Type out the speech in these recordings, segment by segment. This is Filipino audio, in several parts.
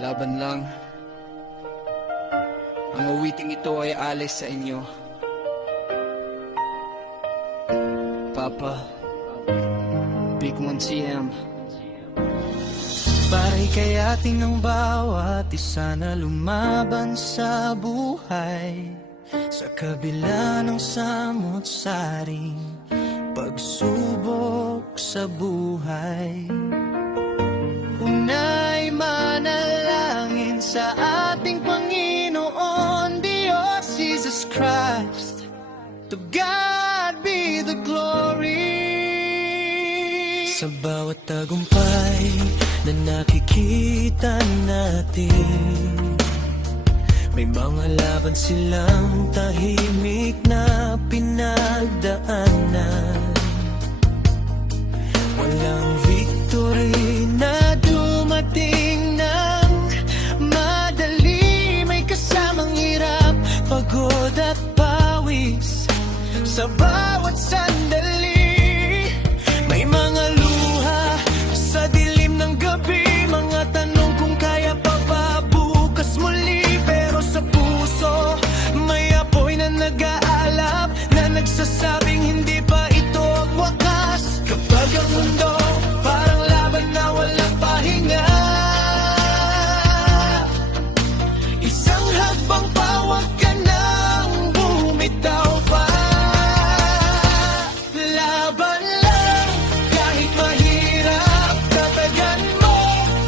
Laban lang. Ang awiting ito ay alis sa inyo. Papa, Big Monsiem. Paray kayatin ng bawat isa na lumaban sa buhay, sa kabila ng samot-saring pagsubok sa buhay. Unay manalangin sa ating Panginoon Diyos Jesus Christ. To God be the glory. Sa bawat tagumpay na nakikita natin, may mga laban silang tahimik na pinagdaanan. Walang victory na dumating ng madali. May kasamang hirap, pagod at pawis sa bawat sandali. May mga luha sa dilim ng gabi, mga tanong kung kaya pa ba bukas muli. Pero sa puso may apoy na nag-aalab, na nagsasabing hindi pa ito ang wakas. Kapag ang mundo parang laban na walang pahinga, isang hakbang pa, wag ka nang bumitaw pa. Laban lang, kahit mahirap, tatagan mo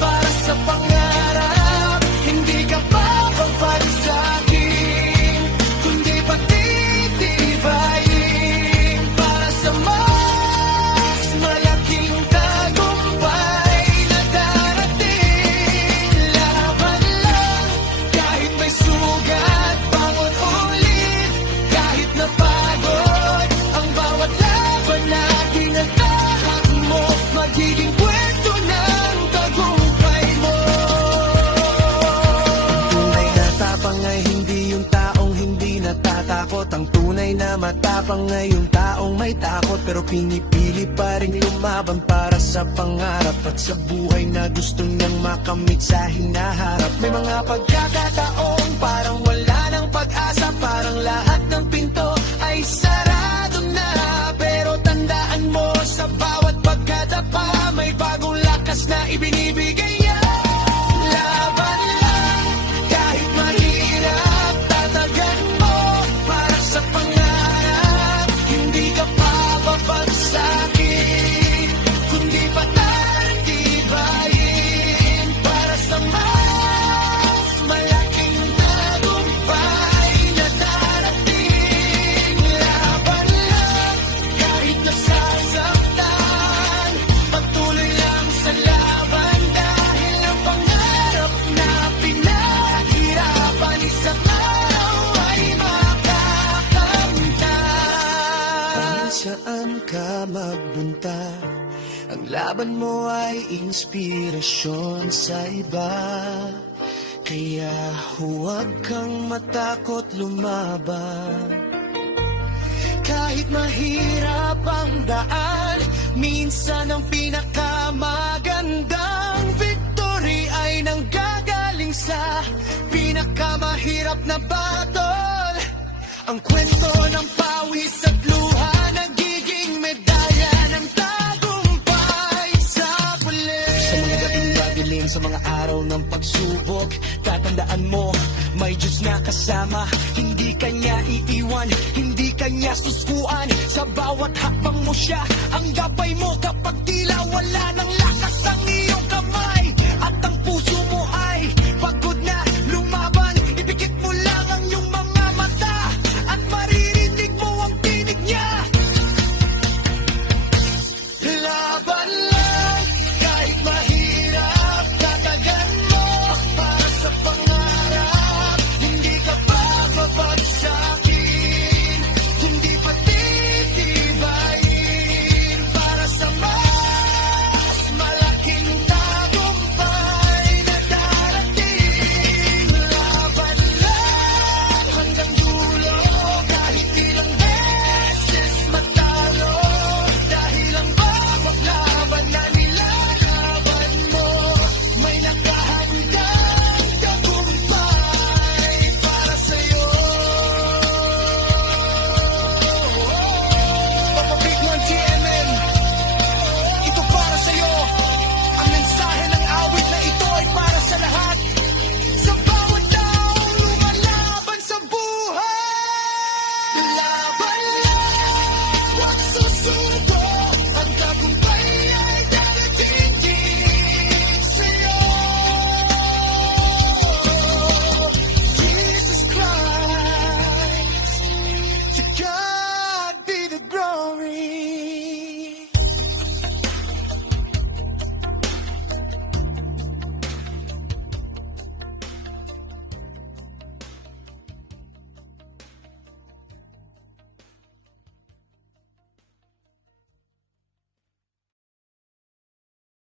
para sa pangarap. Hindi ka pa papalit sa akin, kundi patitibayin para sa mas malaking tagumpay na darating. Laban lang, kahit may sugat, bangon ulit. Kahit napagod ang bawat laban na tinatahak mo, magiging kwento ng tagumpay mo. Tunay na tapang ay hindi yung taong hindi natatakot. Ang tunay na matapang ay yung taong may takot, pero pinipili pa rin lumaban para sa pangarap at sa buhay na gusto niyang makamit sa hinaharap. May mga pagkakataong parang wala ng pag-asa, parang lahat ng pinto ay sarado na. Pero tandaan mo, sa bawat pagkadapa may bagong lakas na ibinibigay yan. Laban lang, kahit mahirap, tatagan mo para sa pangarap. Hindi ka papabagsakin, kundi patitibayin para sa mas malaking tagumpay na darating. Laban lang, kahit nasasaktan, patuloy lang sa laban, dahil ang pangarap na pinaghirapan isang araw ay makakamtan. Saan ka magbunta, ang laban mo ay inspirasyon sa iba. Kaya huwag kang matakot lumaban. Kahit mahirap ang daan, minsan ang pinakamagandang victory ay nanggagaling sa pinakamahirap na battle. Ang kwento ng pawis at luha, nagiging medalya ng tagumpay sa huli. Sa mga gabing madilim, sa mga araw ng pagsubok, tatandaan mo, may Diyos na kasama. Hindi kanya iiwan, hindi kanya suskuan. Sa bawat hakbang mo siya ang gabay mo, kapag tila wala ng lakas ang